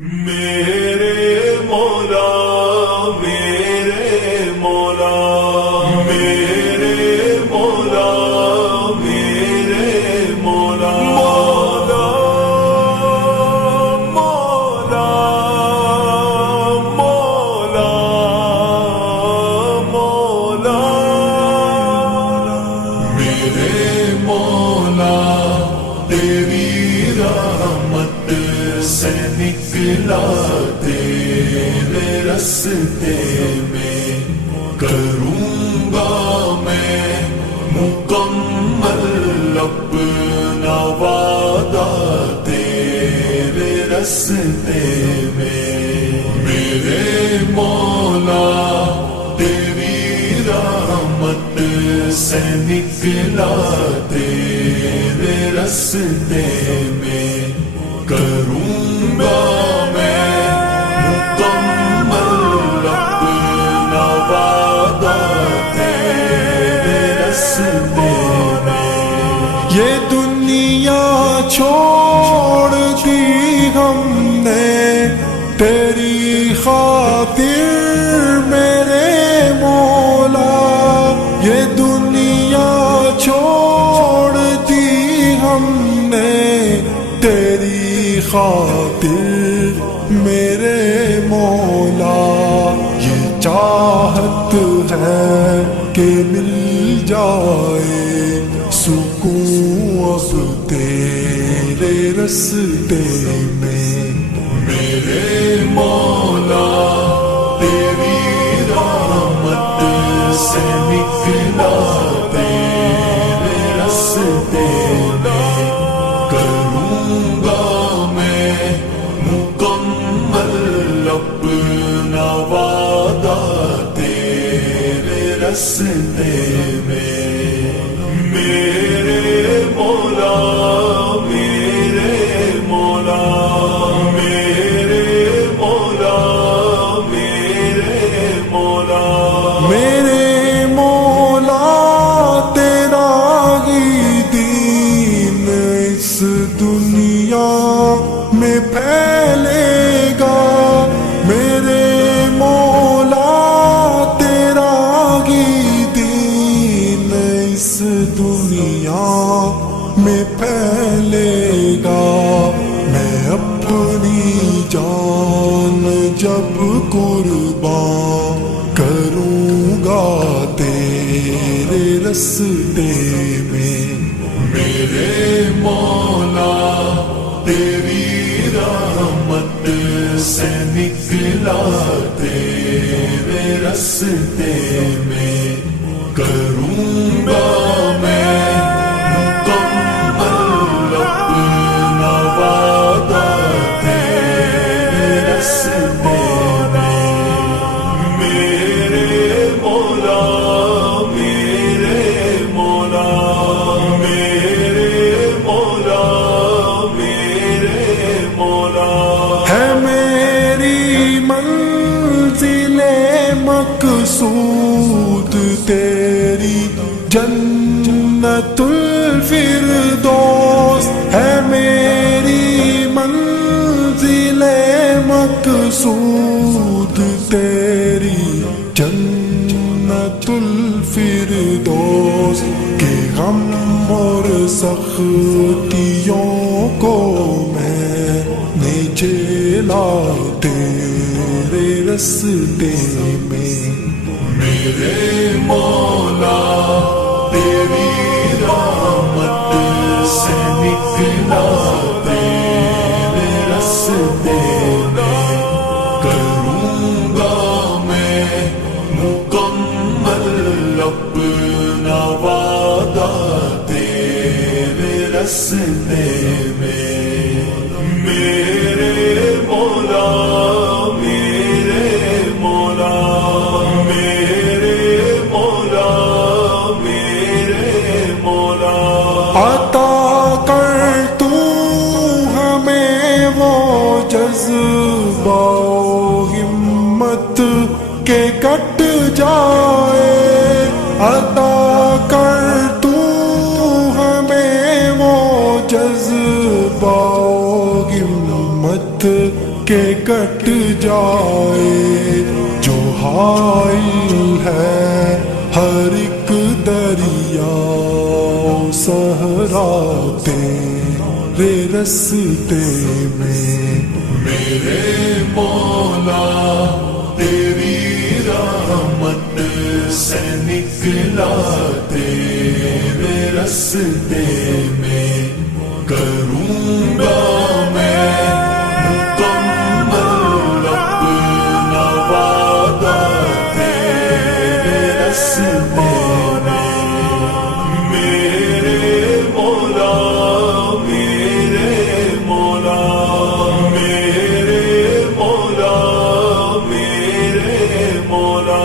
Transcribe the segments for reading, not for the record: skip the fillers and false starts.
میرے مولا میرے مولا میرے مولا میرے مولا مولا مولا مولا مولا میرے مولا تیری رحمت سے نکلا تیرے راستے میں، کروں گا میں مکمل اپنا وعدہ تیرے راستے میں۔ میرے مولا تیری رحمت سے نکلا تیرے راستے میں، کروں گا میں مکمل اپنا وعدہ تیرے راستے میں۔ یہ دنیا چھوڑ دی ہم نے تیری خاطر میرے مولا، یہ دنیا چھوڑ دی ہم نے تیری خاطر میرے مولا، یہ چاہت ہے کہ مل جائے سکون اب تیرے راستے میں۔ میرے مولا تیری رحمت سے نکلا تیرے راستے میں، کروں گا میں مکمل اپنا وعدہ تیرے راستے میں۔ میرے مولا میرے مولا میرے مولا میرے مولا میرے مولا تیرا ہی دین اس دنیا میں پھیلے گا، میرے مولا تیرا ہی دین اس دنیا میں پھیلے گا۔ میں اپنی جان جب قربان کروں گا تیرے راستے میں۔ میرے مولا تیری رحمت سے نکلا تیرے راستے میں، کروں گا میں مکمل اپنا وعدہ تیرے راستے میں۔ میرے مولا میرے مولا میرے مولا میرے مولا ہے میری منزل مقصود تیری جنت الفردوس، ہے میری منزل مقصود تیری جنت الفردوس، کہ غم اور سختیوں کو میں نے جھیلا تیرے راستے میں۔ میرے مولا تیری رحمت سے نکلا تیرے راستے میں، کروں گا میں مکمل اپنا وعدہ تیرے راستے میں۔ میرے مولا میرے مولا میرے مولا میرے مولا عطا کر تو ہمیں وہ جذبہ و ہمت کے کٹ جائے، عطا کر تو ہمیں وہ جذبہ و ہمت کہ کٹ جائے جو حائل ہے ہر ایک دریا صحرا تیرے رستے میں میرے مولا تیری رحمت سے نکلا تیرے رستے میں کروں گا میں مکمل اپنا وعدہ تیرے رستے میں میرے مولا میرے مولا میرے مولا میرے مولا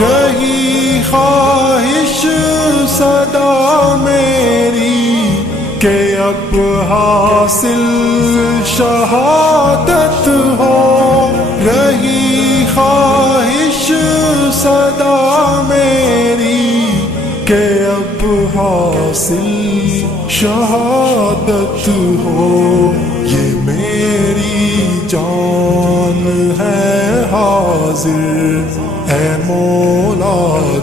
رہی خواہش صدا میری کہ اب حاصل شہادت ہو رہی خواہش صدا میری کہ اب حاصل شہادت ہو یہ میری جان ہے حاضر اے مولا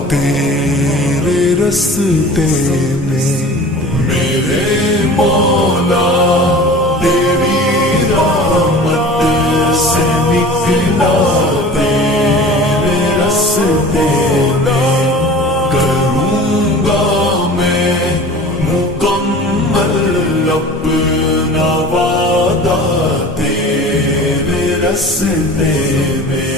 تیرے رستے میں میرے مولا تیری رحمت سے نکلا تیرے رستے میں کروں گا میں مکمل اپنا وعدہ تیرے رستے میں